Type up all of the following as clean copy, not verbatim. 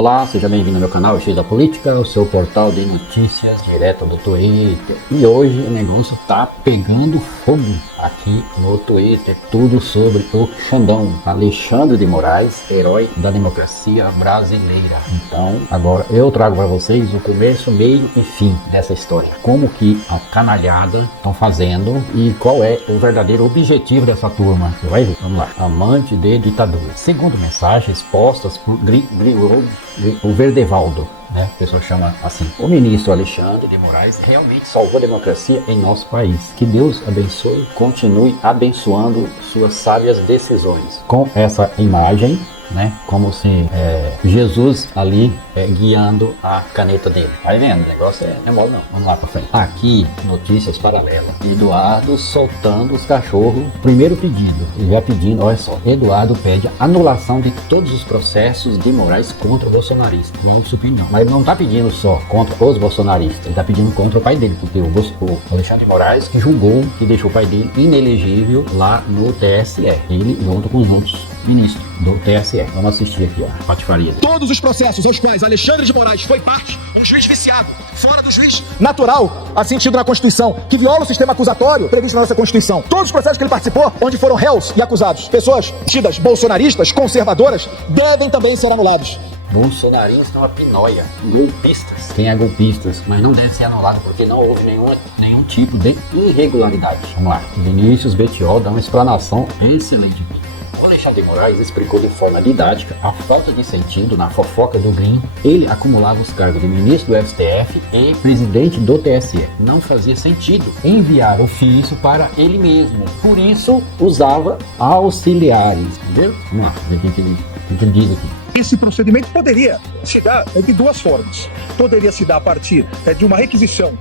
Olá, seja bem-vindo ao meu canal X da Política, o seu portal de notícias direto do Twitter. E hoje o negócio tá pegando fogo aqui no Twitter, tudo sobre o Xandão, Alexandre de Moraes, herói da democracia brasileira. Então, agora eu trago para vocês o começo, meio e fim dessa história. Como que a canalhada estão fazendo e qual é o verdadeiro objetivo dessa turma. Você vai ver, vamos lá. Amante de ditadura. Segundo mensagens postas por o Verdevaldo, né? A pessoa chama assim. O ministro Alexandre de Moraes realmente salvou a democracia em nosso país. Que Deus abençoe, continue abençoando suas sábias decisões. Com essa imagem, né? Como se Jesus ali guiando a caneta dele. Aí vendo, o negócio não é mole não. Vamos lá pra frente. Aqui, notícias paralelas. Eduardo soltando os cachorros. Primeiro pedido. Ele já pedindo, olha só. Eduardo pede anulação de todos os processos de Moraes contra o bolsonarista. Vamos supor não. Mas ele não tá pedindo só contra os bolsonaristas. Ele tá pedindo contra o pai dele. Porque o Alexandre de Moraes que julgou, que deixou o pai dele inelegível lá no TSE. Ele junto com os outros ministro do TSE. Vamos assistir aqui, ó. Patifaria. Todos os processos aos quais Alexandre de Moraes foi parte, um juiz viciado, fora do juiz natural, assentido na Constituição, que viola o sistema acusatório previsto na nossa Constituição. Todos os processos que ele participou, onde foram réus e acusados, pessoas tidas bolsonaristas, conservadoras, devem também ser anulados. Bolsonaristas é uma pinóia. Golpistas. Quem é golpistas? Mas não deve ser anulado porque não houve nenhum tipo de irregularidade. Vamos lá. Vinícius Betiol dá uma explanação excelente. O Alexandre de Moraes explicou de forma didática a falta de sentido na fofoca do Green. Ele acumulava os cargos de ministro do STF e presidente do TSE. Não fazia sentido enviar ofício para ele mesmo. Por isso, usava auxiliares. Entendeu? Vamos lá, ver o que ele diz aqui. Esse procedimento poderia se dar de duas formas. Poderia se dar a partir de uma requisição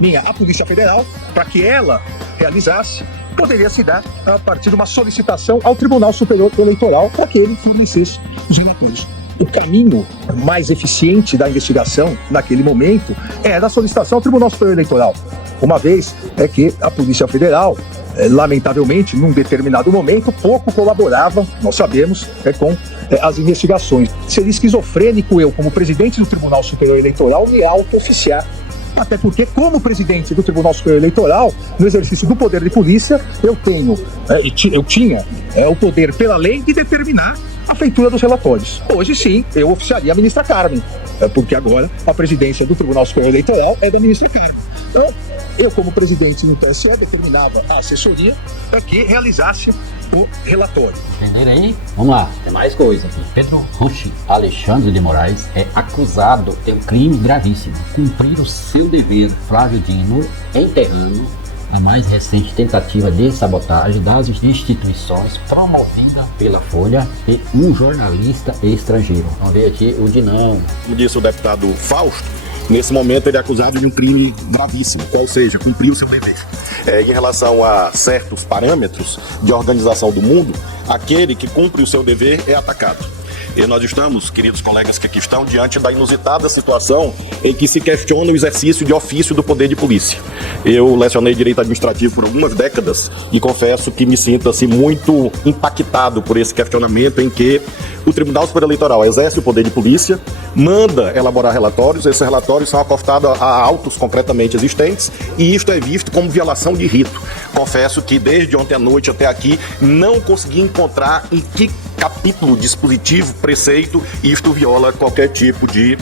minha à Polícia Federal para que ela realizasse. Poderia se dar a partir de uma solicitação ao Tribunal Superior Eleitoral para que ele fornecesse os relatórios. O caminho mais eficiente da investigação naquele momento era a solicitação ao Tribunal Superior Eleitoral, uma vez que a Polícia Federal, lamentavelmente, num determinado momento, pouco colaborava, nós sabemos, com as investigações. Seria esquizofrênico eu, como presidente do Tribunal Superior Eleitoral, me auto-oficiar. Até porque, como presidente do Tribunal Superior Eleitoral, no exercício do poder de polícia, eu tinha o poder pela lei de determinar a feitura dos relatórios. Hoje sim, eu oficiaria a ministra Carmen, porque agora a presidência do Tribunal Superior Eleitoral é da ministra Carmen. Então, eu, como presidente do TSE, determinava a assessoria para que realizasse o relatório. Entenderam aí? Vamos lá, tem mais coisa aqui. Pedro Rucci Alexandre de Moraes é acusado de um crime gravíssimo. Cumprir o seu dever. Flávio Dino enterrando a mais recente tentativa de sabotagem das instituições promovida pela Folha e um jornalista estrangeiro. Vamos ver aqui o Dinão. Como disse o deputado Fausto, nesse momento ele é acusado de um crime gravíssimo, qual seja, cumprir o seu dever. Em relação a certos parâmetros de organização do mundo, aquele que cumpre o seu dever é atacado. E nós estamos, queridos colegas que aqui estão, diante da inusitada situação em que se questiona o exercício de ofício do poder de polícia. Eu lecionei direito administrativo por algumas décadas e confesso que me sinto assim, muito impactado por esse questionamento em que o Tribunal Superior Eleitoral exerce o poder de polícia, manda elaborar relatórios, esses relatórios são acostados a autos concretamente existentes e isto é visto como violação de rito. Confesso que desde ontem à noite até aqui não consegui encontrar em que capítulo, dispositivo, preceito, isto viola qualquer tipo de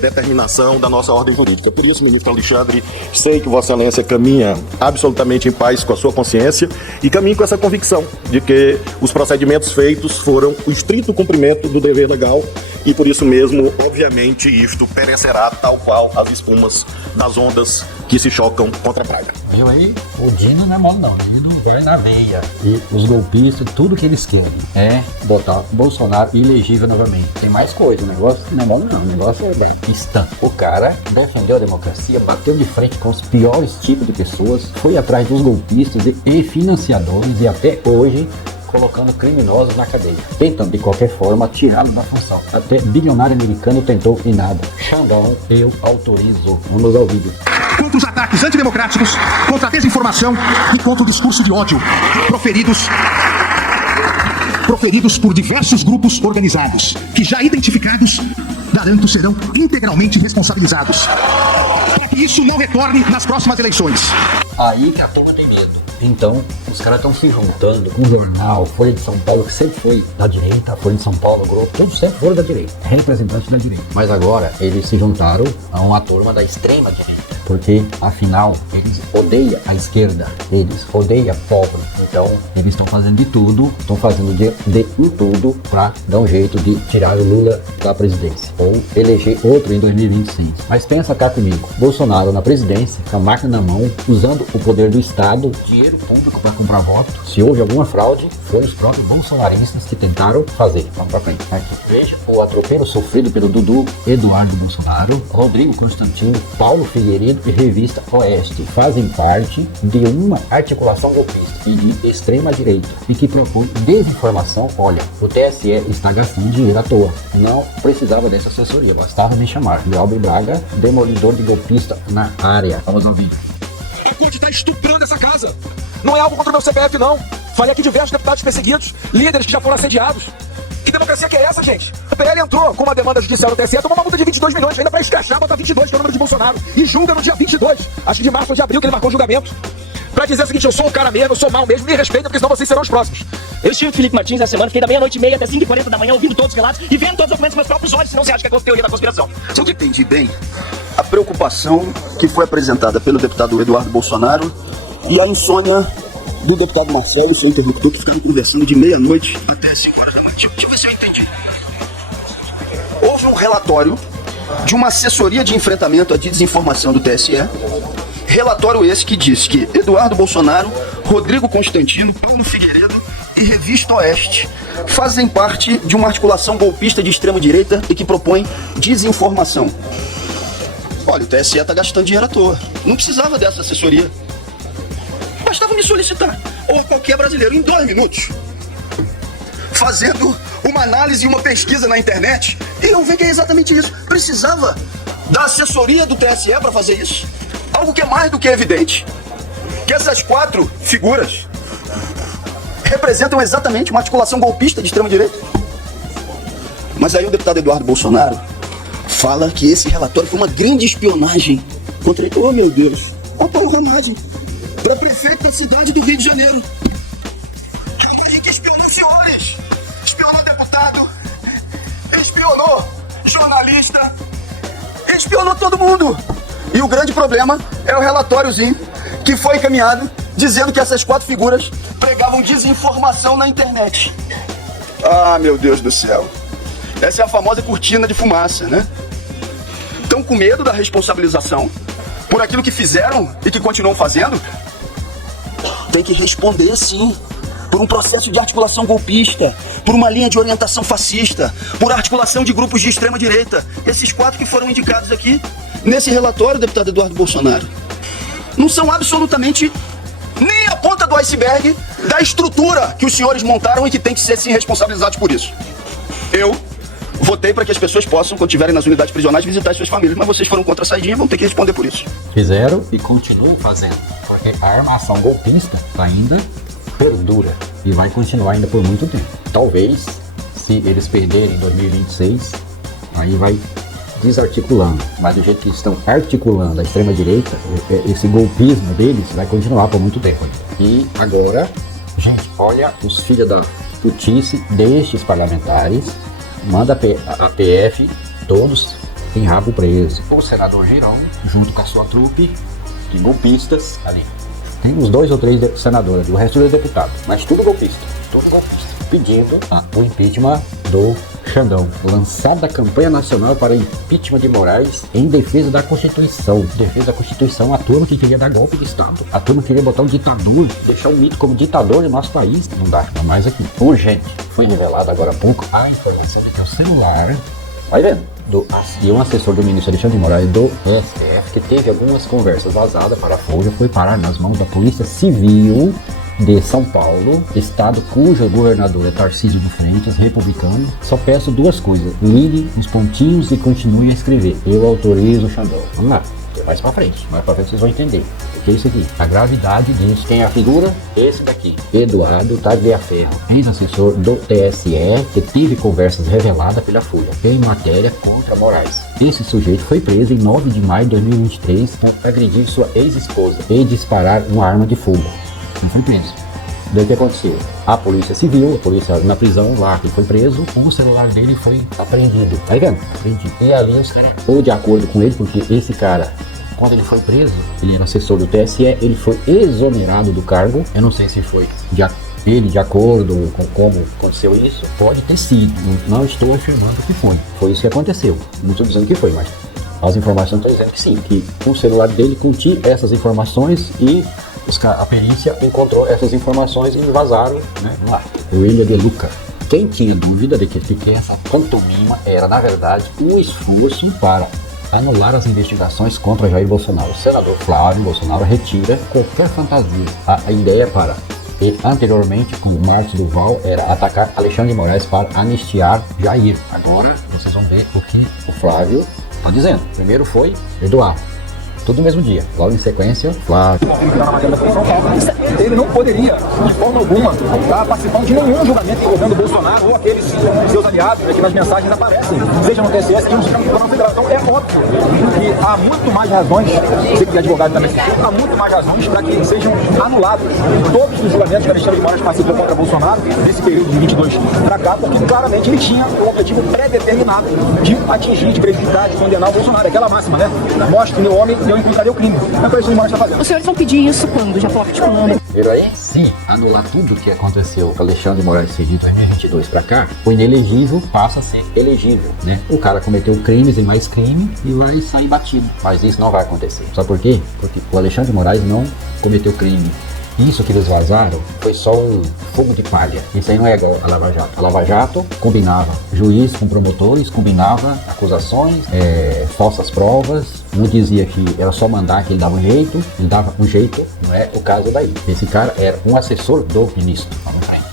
determinação da nossa ordem jurídica. Por isso, ministro Alexandre, sei que Vossa Excelência caminha absolutamente em paz com a sua consciência e caminha com essa convicção de que os procedimentos feitos foram o estrito cumprimento do dever legal e por isso mesmo, obviamente, isto perecerá tal qual as espumas das ondas que se chocam contra a praia. Viu aí? O Dino não é mole não, o Dino vai na veia. E os golpistas, tudo que eles querem é botar Bolsonaro ilegível novamente. Tem mais coisa, o negócio não é mole não, o negócio é batista. O cara defendeu a democracia, bateu de frente com os piores tipos de pessoas, foi atrás dos golpistas e financiadores e até hoje colocando criminosos na cadeia, tentando de qualquer forma tirá-los da função. Até bilionário americano tentou e nada. Xandão, eu autorizo. Vamos ao vídeo. Contra os ataques antidemocráticos, contra a desinformação e contra o discurso de ódio proferidos proferidos por diversos grupos organizados, que já identificados, garanto, serão integralmente responsabilizados, para que isso não retorne nas próximas eleições. Aí que a turma tem medo. Então, os caras estão se juntando com o jornal, Folha de São Paulo, que sempre foi da direita, Folha de São Paulo, Globo, todos sempre foram da direita, representantes da direita. Mas agora, eles se juntaram a uma turma da extrema direita, porque, afinal, eles odeiam a esquerda, eles odeiam pobre. Então, eles estão fazendo de tudo, estão fazendo de tudo para dar um jeito de tirar o Lula da presidência, ou eleger outro em 2026. Mas pensa cá comigo, Bolsonaro na presidência, com a máquina na mão, usando o poder do Estado, dinheiro público para comprar voto. Se houve alguma fraude, foram os próprios bolsonaristas que tentaram fazer. Vamos pra frente. Aqui. Veja o atropelo sofrido pelo Dudu Eduardo Bolsonaro, Rodrigo Constantino, Paulo Figueiredo e Revista Oeste fazem parte de uma articulação golpista e de extrema direita e que propõe desinformação. Olha, o TSE está gastando dinheiro à toa. Não precisava dessa assessoria, bastava me chamar. Glauber Braga, demolidor de golpista na área. Vamos ouvir. A corte está estuprando essa casa. Não é algo contra o meu CPF, não. Falei aqui diversos deputados perseguidos, líderes que já foram assediados. Que democracia que é essa, gente? O PL entrou com uma demanda judicial no TSE, tomou uma multa de 22 milhões, ainda para escrachar, botar 22, que é o número de Bolsonaro, e julga no dia 22, acho que de março ou de abril, que ele marcou o julgamento. Pra dizer o seguinte, eu sou um cara mesmo, eu sou mal mesmo, me respeita, porque senão vocês serão os próximos. Eu estive com o Felipe Martins essa semana, fiquei da meia-noite e meia até 5h40 da manhã, ouvindo todos os relatos e vendo todos os documentos com meus próprios olhos, senão você acha que é teoria da conspiração. Se eu entendi bem, a preocupação que foi apresentada pelo deputado Eduardo Bolsonaro e a insônia do deputado Marcelo, seu interlocutor, que ficaram conversando de meia-noite até 5 horas da manhã. Deixa eu ver se eu entendi. Houve um relatório de uma assessoria de enfrentamento à desinformação do TSE, relatório esse que diz que Eduardo Bolsonaro, Rodrigo Constantino, Paulo Figueiredo e Revista Oeste fazem parte de uma articulação golpista de extrema-direita e que propõe desinformação. Olha, o TSE está gastando dinheiro à toa. Não precisava dessa assessoria. Bastava me solicitar, ou qualquer brasileiro, em 2 minutos, fazendo uma análise e uma pesquisa na internet, e eu ver que é exatamente isso. Precisava da assessoria do TSE para fazer isso. Algo que é mais do que evidente, que essas 4 figuras representam exatamente uma articulação golpista de extrema-direita. Mas aí o deputado Eduardo Bolsonaro fala que esse relatório foi uma grande espionagem contra ele. Oh, meu Deus. Olha o Paulo Ramagem, para prefeito da cidade do Rio de Janeiro. Ramagem que espionou os senhores, espionou deputado, espionou jornalista, espionou todo mundo. E o grande problema é o relatóriozinho que foi encaminhado dizendo que essas 4 figuras pregavam desinformação na internet. Ah, meu Deus do céu. Essa é a famosa cortina de fumaça, né? Estão com medo da responsabilização por aquilo que fizeram e que continuam fazendo? Tem que responder, sim, por um processo de articulação golpista, por uma linha de orientação fascista, por articulação de grupos de extrema-direita. Esses 4 que foram indicados aqui nesse relatório, deputado Eduardo Bolsonaro, não são absolutamente nem a ponta do iceberg da estrutura que os senhores montaram e que tem que ser, sim, responsabilizados por isso. Eu votei para que as pessoas possam, quando estiverem nas unidades prisionais, visitar as suas famílias, mas vocês foram contra a saidinha e vão ter que responder por isso. Fizeram e continuam fazendo, porque a armação golpista ainda perdura e vai continuar ainda por muito tempo. Talvez, se eles perderem em 2026, aí vai desarticulando, mas do jeito que estão articulando a extrema-direita, esse golpismo deles vai continuar por muito tempo. E agora, gente, olha os filhos da putice destes parlamentares, manda a PF, todos em rabo preso. O senador Girão, junto com a sua trupe de golpistas ali. Tem uns 2 ou 3 senadores, o resto é deputado, mas tudo golpista, pedindo o impeachment do Xandão, lançada a campanha nacional para impeachment de Moraes em defesa da Constituição. Defesa da Constituição, a turma que queria dar golpe de Estado, a turma que queria botar um ditador, deixar o mito como ditador do nosso país. Não dá mais aqui. Urgente. Foi revelado agora há pouco a informação de que o celular, vai vendo, de um assessor do ministro Alexandre de Moraes do STF, que teve algumas conversas vazadas para a Folha, foi parar nas mãos da Polícia Civil de São Paulo, estado cujo governador é Tarcísio de Freitas, republicano. Só peço 2 coisas: ligue os pontinhos e continue a escrever. Eu autorizo o Xandão. Vamos lá. Mais pra frente vocês vão entender. O que é isso aqui? A gravidade disso. Quem é a figura? Esse daqui. Eduardo Tagliaferro, ex-assessor do TSE, que teve conversas reveladas pela Folha em matéria contra Moraes. Esse sujeito foi preso em 9 de maio de 2023 por agredir sua ex-esposa e disparar uma arma de fogo. Ele foi preso. Daí o que aconteceu? A polícia civil, a polícia na prisão lá que ele foi preso, o celular dele foi apreendido. Tá ligado? Apreendido. E ali os caras, ou de acordo com ele, porque esse cara, quando ele foi preso, ele era assessor do TSE, ele foi exonerado do cargo. Eu não sei se foi de acordo com como aconteceu isso, pode ter sido. Não estou afirmando que foi. Foi isso que aconteceu. Não estou dizendo que foi, mas as informações estão dizendo que sim, que o celular dele continha essas informações e a perícia encontrou essas informações e vazaram, né, lá. O William De Luca. Quem tinha dúvida de que essa pantomima era, na verdade, um esforço para anular as investigações contra Jair Bolsonaro. O senador Flávio Bolsonaro retira qualquer fantasia. A ideia para, e anteriormente, com o Márcio Duval, era atacar Alexandre de Moraes para anistiar Jair. Agora, vocês vão ver o que o Flávio está dizendo. Primeiro foi Eduardo. Tudo no mesmo dia. Logo em sequência, Flávio. Ele não poderia, de forma alguma, estar participando de nenhum julgamento envolvendo o Bolsonaro ou aqueles seus aliados, que nas mensagens aparecem, seja no TSE, seja no Supremo Federal. Então é óbvio que há muito mais razões, você que é advogado também, há muito mais razões para que sejam anulados todos os julgamentos que Alexandre de Moraes participou contra Bolsonaro nesse período de 22 para cá, porque claramente ele tinha o objetivo pré-determinado de atingir, de prejudicar, de condenar o Bolsonaro. Aquela máxima, né? Mostre meu homem e eu encontrarei o crime. É por isso que o Moraes está fazendo. Os senhores vão pedir isso quando? Já estou articulando. Viram aí? Se anular tudo o que aconteceu com Alexandre de Moraes de 2022 para cá, o inelegível passa a ser elegível, né? O cara cometeu crimes e mais crime e vai sair batido. Mas isso não vai acontecer. Sabe por quê? Porque o Alexandre de Moraes não cometeu crime. Isso que eles vazaram foi só um fogo de palha. Isso aí não é igual a Lava Jato. A Lava Jato combinava juiz com promotores, combinava acusações, falsas provas. Um dizia que era só mandar que ele dava um jeito, não é o caso daí. Esse cara era um assessor do ministro.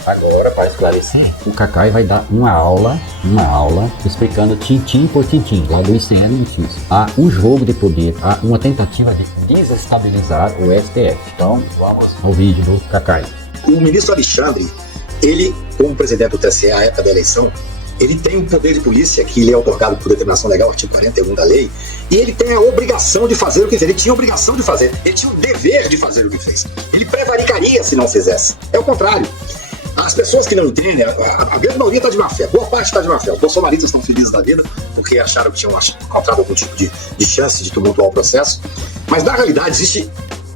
Agora, para esclarecer, o Cacai vai dar uma aula explicando tintim por tintim, lá do ICN Notícias. Há um jogo de poder, há uma tentativa de desestabilizar o STF. Então, vamos ao vídeo do Cacai. O ministro Alexandre, ele, como presidente do TSE à época da eleição, ele tem um poder de polícia que lhe é otorgado por determinação legal, artigo 41 da lei, e ele tem a obrigação de fazer o que fez. Ele tinha a obrigação de fazer, ele tinha o dever de fazer o que fez. Ele prevaricaria se não fizesse. É o contrário. As pessoas que não entendem, a grande maioria está de má fé, boa parte está de má fé. Os bolsonaristas estão felizes da vida porque acharam que tinham encontrado algum tipo de chance de tumultuar o processo. Mas na realidade existe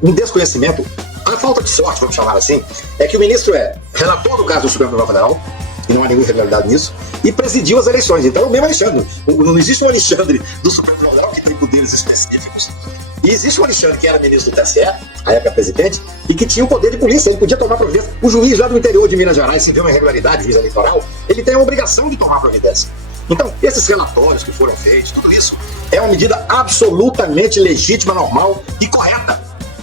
um desconhecimento, a falta de sorte, vamos chamar assim, é que o ministro é relator do caso do Supremo Tribunal Federal, e não há nenhuma irregularidade nisso, e presidiu as eleições. Então é o mesmo Alexandre. Não existe um Alexandre do Supremo Tribunal Federal que tem poderes específicos. E existe um Alexandre que era ministro do TSE, à época presidente, e que tinha o poder de polícia, ele podia tomar providência. O juiz lá do interior de Minas Gerais, se vê uma irregularidade, juiz eleitoral, ele tem a obrigação de tomar providência. Então, esses relatórios que foram feitos, tudo isso é uma medida absolutamente legítima, normal e correta.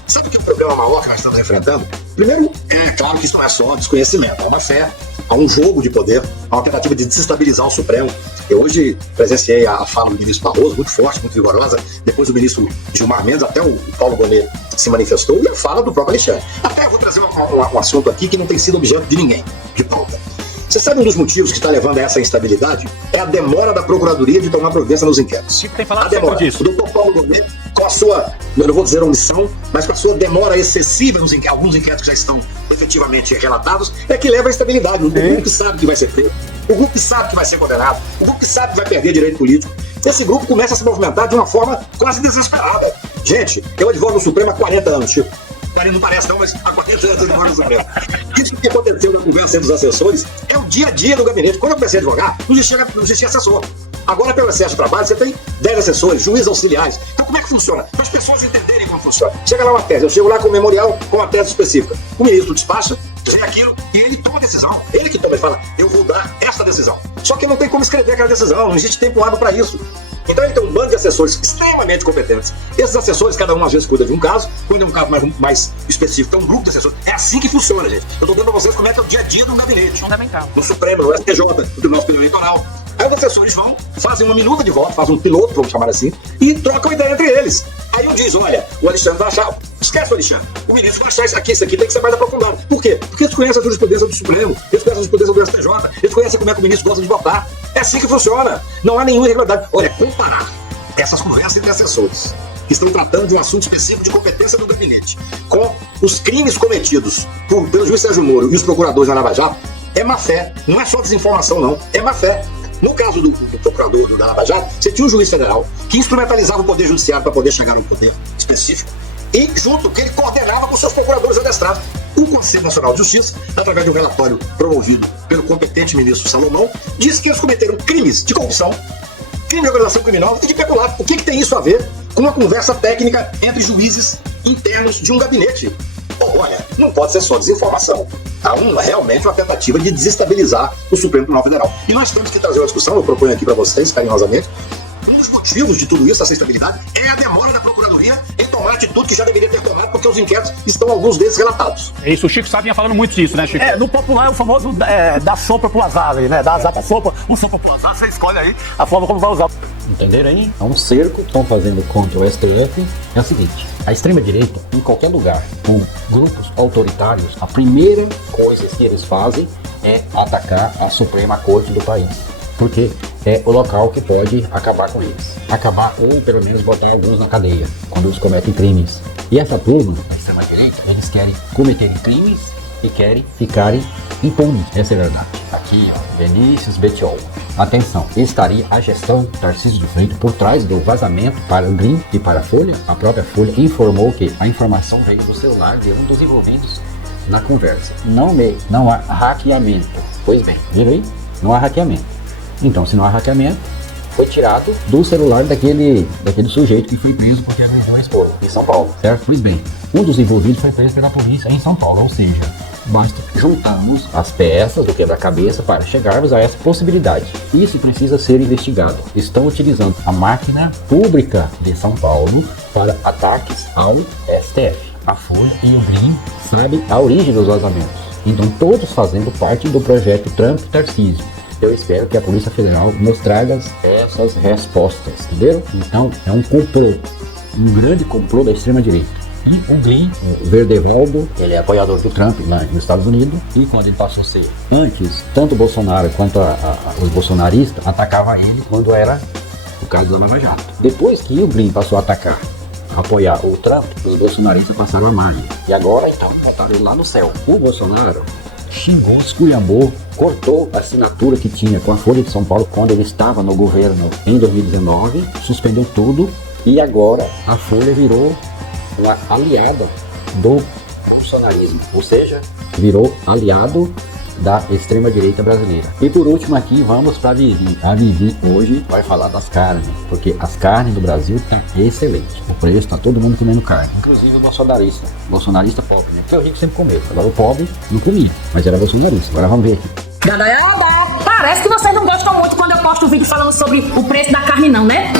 Sabe o que é o problema maior que nós estamos enfrentando? Primeiro, é claro que isso não é só desconhecimento, é uma fé, há um jogo de poder, há uma tentativa de desestabilizar o Supremo. Eu hoje presenciei a fala do ministro Barroso, muito forte, muito vigorosa, depois o ministro Gilmar Mendes, até o Paulo Gonet se manifestou, e a fala do próprio Alexandre. Até eu vou trazer um assunto aqui que não tem sido objeto de ninguém, de prova. Você sabe um dos motivos que está levando a essa instabilidade? É a demora da Procuradoria de tomar providência nos inquéritos. Tipo, tem falado a demora. disso. O doutor Paulo Gonet, com a sua, eu não vou dizer omissão, mas com a sua demora excessiva nos inquéritos, alguns inquéritos que já estão efetivamente relatados, é que leva à instabilidade. O grupo que sabe que vai ser preso, o grupo que sabe que vai ser condenado, o grupo que sabe que vai perder direito político. Esse grupo começa a se movimentar de uma forma quase desesperada. Gente, eu advogo no Supremo há 40 anos, Chico. Não parece não, mas há 40 anos eu advogo no Supremo. Isso que aconteceu na conversa entre os assessores é o dia a dia do gabinete. Quando eu comecei a advogar, não existia assessor. Agora, pelo excesso de trabalho, você tem 10 assessores, juízes auxiliares. Então, como é que funciona? Para as pessoas entenderem como funciona. Chega lá uma tese, eu chego lá com o memorial, com uma tese específica. O ministro despacha, vê aquilo e ele toma a decisão. Ele que toma, ele fala, eu vou dar esta decisão. Só que não tem como escrever aquela decisão, não existe tempo hábil para isso. Então ele tem um bando de assessores extremamente competentes. Esses assessores, cada um às vezes cuida de um caso, quando é um caso mais específico, tem um grupo de assessores. É assim que funciona, gente. Eu estou dando para vocês como é que é o dia a dia do gabinete. Fundamental. No Supremo, no STJ, no Tribunal Superior Eleitoral. Aí os assessores vão, fazem uma minuta de voto, fazem um piloto, vamos chamar assim, e trocam ideia entre eles. Aí um diz, olha, o Alexandre vai achar, esquece o Alexandre, o ministro vai achar isso aqui tem que ser mais aprofundado. Por quê? Porque eles conhecem a jurisprudência do Supremo, eles conhecem a jurisprudência do STJ, eles conhecem como é que o ministro gosta de votar. É assim que funciona, não há nenhuma irregularidade. Olha, comparar essas conversas entre assessores que estão tratando de um assunto específico de competência do gabinete com os crimes cometidos pelo juiz Sérgio Moro e os procuradores da Lava Jato, é má fé, não é só desinformação não, é má fé. No caso do procurador da Lava Jato, você tinha um juiz federal que instrumentalizava o poder judiciário para poder chegar a um poder específico e junto que ele coordenava com seus procuradores adestrados. O Conselho Nacional de Justiça, através de um relatório promovido pelo competente ministro Salomão, disse que eles cometeram crimes de corrupção, crime de organização criminosa e de peculato. O que tem isso a ver com uma conversa técnica entre juízes internos de um gabinete? Olha, não pode ser só desinformação. Há realmente uma tentativa de desestabilizar o Supremo Tribunal Federal. E nós temos que trazer uma discussão, eu proponho aqui para vocês, carinhosamente, um dos motivos de tudo isso, essa instabilidade, é a demora da Procuradoria em tomar a atitude que já deveria ter tomado, porque os inquéritos estão, alguns deles, relatados. Isso, o Chico Sá vinha falando muito disso, né, Chico? No popular é o famoso da sopa pro azar, né? Da azar pra sopa, o sopa pro azar, você escolhe aí a forma como vai usar. Entenderam aí? É um cerco que estão fazendo contra o STF. É o seguinte, a extrema-direita, em qualquer lugar, com grupos autoritários, a primeira coisa que eles fazem é atacar a Suprema Corte do país. Porque é o local que pode acabar com eles. Acabar ou pelo menos botar alguns na cadeia, quando eles cometem crimes. E essa turma, a extrema-direita, eles querem cometerem crimes e querem ficarem impunes. Essa é a verdade. Aqui, ó, Vinícius Bettiol. Atenção, estaria a gestão Tarcísio de Freitas por trás do vazamento para o Green e para a Folha? A própria Folha informou que a informação veio do celular de um dos envolvidos na conversa. Não há hackeamento. Pois bem, viram aí? Não há hackeamento. Então, se não há hackeamento, foi tirado do celular daquele sujeito que foi preso porque agrediu a esposa, em São Paulo, certo? Pois bem, um dos envolvidos foi preso pela polícia em São Paulo, ou seja, basta juntarmos as peças do quebra-cabeça para chegarmos a essa possibilidade. Isso precisa ser investigado. Estão utilizando a máquina pública de São Paulo para ataques ao STF. A Folha e o Green sabem a origem dos vazamentos. Então, todos fazendo parte do projeto Trump-Tarcísio. Eu espero que a Polícia Federal nos traga essas respostas, entenderam? Então, é um complô, um grande complô da extrema-direita. E o Green, o Verdevaldo, ele é apoiador do Trump lá nos Estados Unidos, e quando ele passou a ser, antes, tanto o Bolsonaro quanto os bolsonaristas atacavam ele quando era o caso da Lava Jato. Depois que o Green passou a atacar, a apoiar o Trump, os bolsonaristas passaram a margem. E agora, então, botaram ele lá no céu. O Bolsonaro xingou, esculhambou, cortou a assinatura que tinha com a Folha de São Paulo quando ele estava no governo em 2019, suspendeu tudo e agora a Folha virou uma aliada do bolsonarismo, ou seja, virou aliado da extrema-direita brasileira. E por último aqui vamos para a Vivi. A Vivi hoje vai falar das carnes, porque as carnes do Brasil estão excelentes. O preço está todo mundo comendo carne, inclusive o bolsonarista pobre, né? Porque o rico sempre comeu, agora o pobre não comia, mas era bolsonarista. Agora vamos ver aqui. Gadaiada, parece que vocês não gostam muito quando eu posto vídeo falando sobre o preço da carne não, né?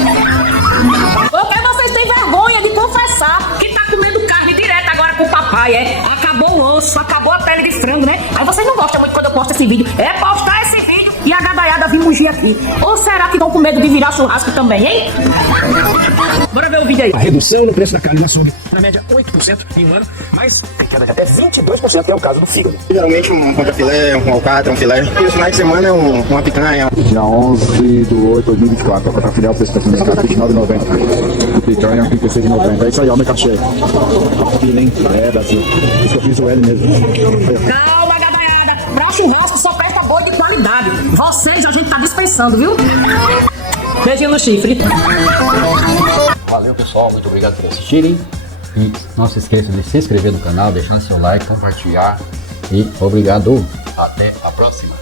Porque vocês têm vergonha de confessar que tá comendo carne direto agora com o papai, acabou o osso, acabou a pele de frango, né? Aí vocês não gostam muito quando eu posto esse vídeo. É postar esse vídeo e a gadaiada vir mugir aqui. Ou será que estão com medo de virar churrasco também, hein? Bora ver o vídeo aí. A redução no preço da carne no açougue, na média 8% em um ano, mas tem queda de até 22%, que é o caso do fígado. Geralmente um contrafilé, um alcatra, um filé. E os finais de semana é uma picanha. Dia 11/8/2024, o contrafilé, o preço está aqui no mercado, R$29,90. O picanha, R$36,90. É isso aí, ó, meu cachê. Filé, Brasil. Isso que eu fiz o L mesmo. Calma, gadaiada. Pra churrasco só presta boi de qualidade. Vocês a gente tá dispensando, viu? Beijinho no chifre. Valeu, pessoal, muito obrigado por assistirem e não se esqueça de se inscrever no canal, deixar seu like, compartilhar e obrigado, até a próxima.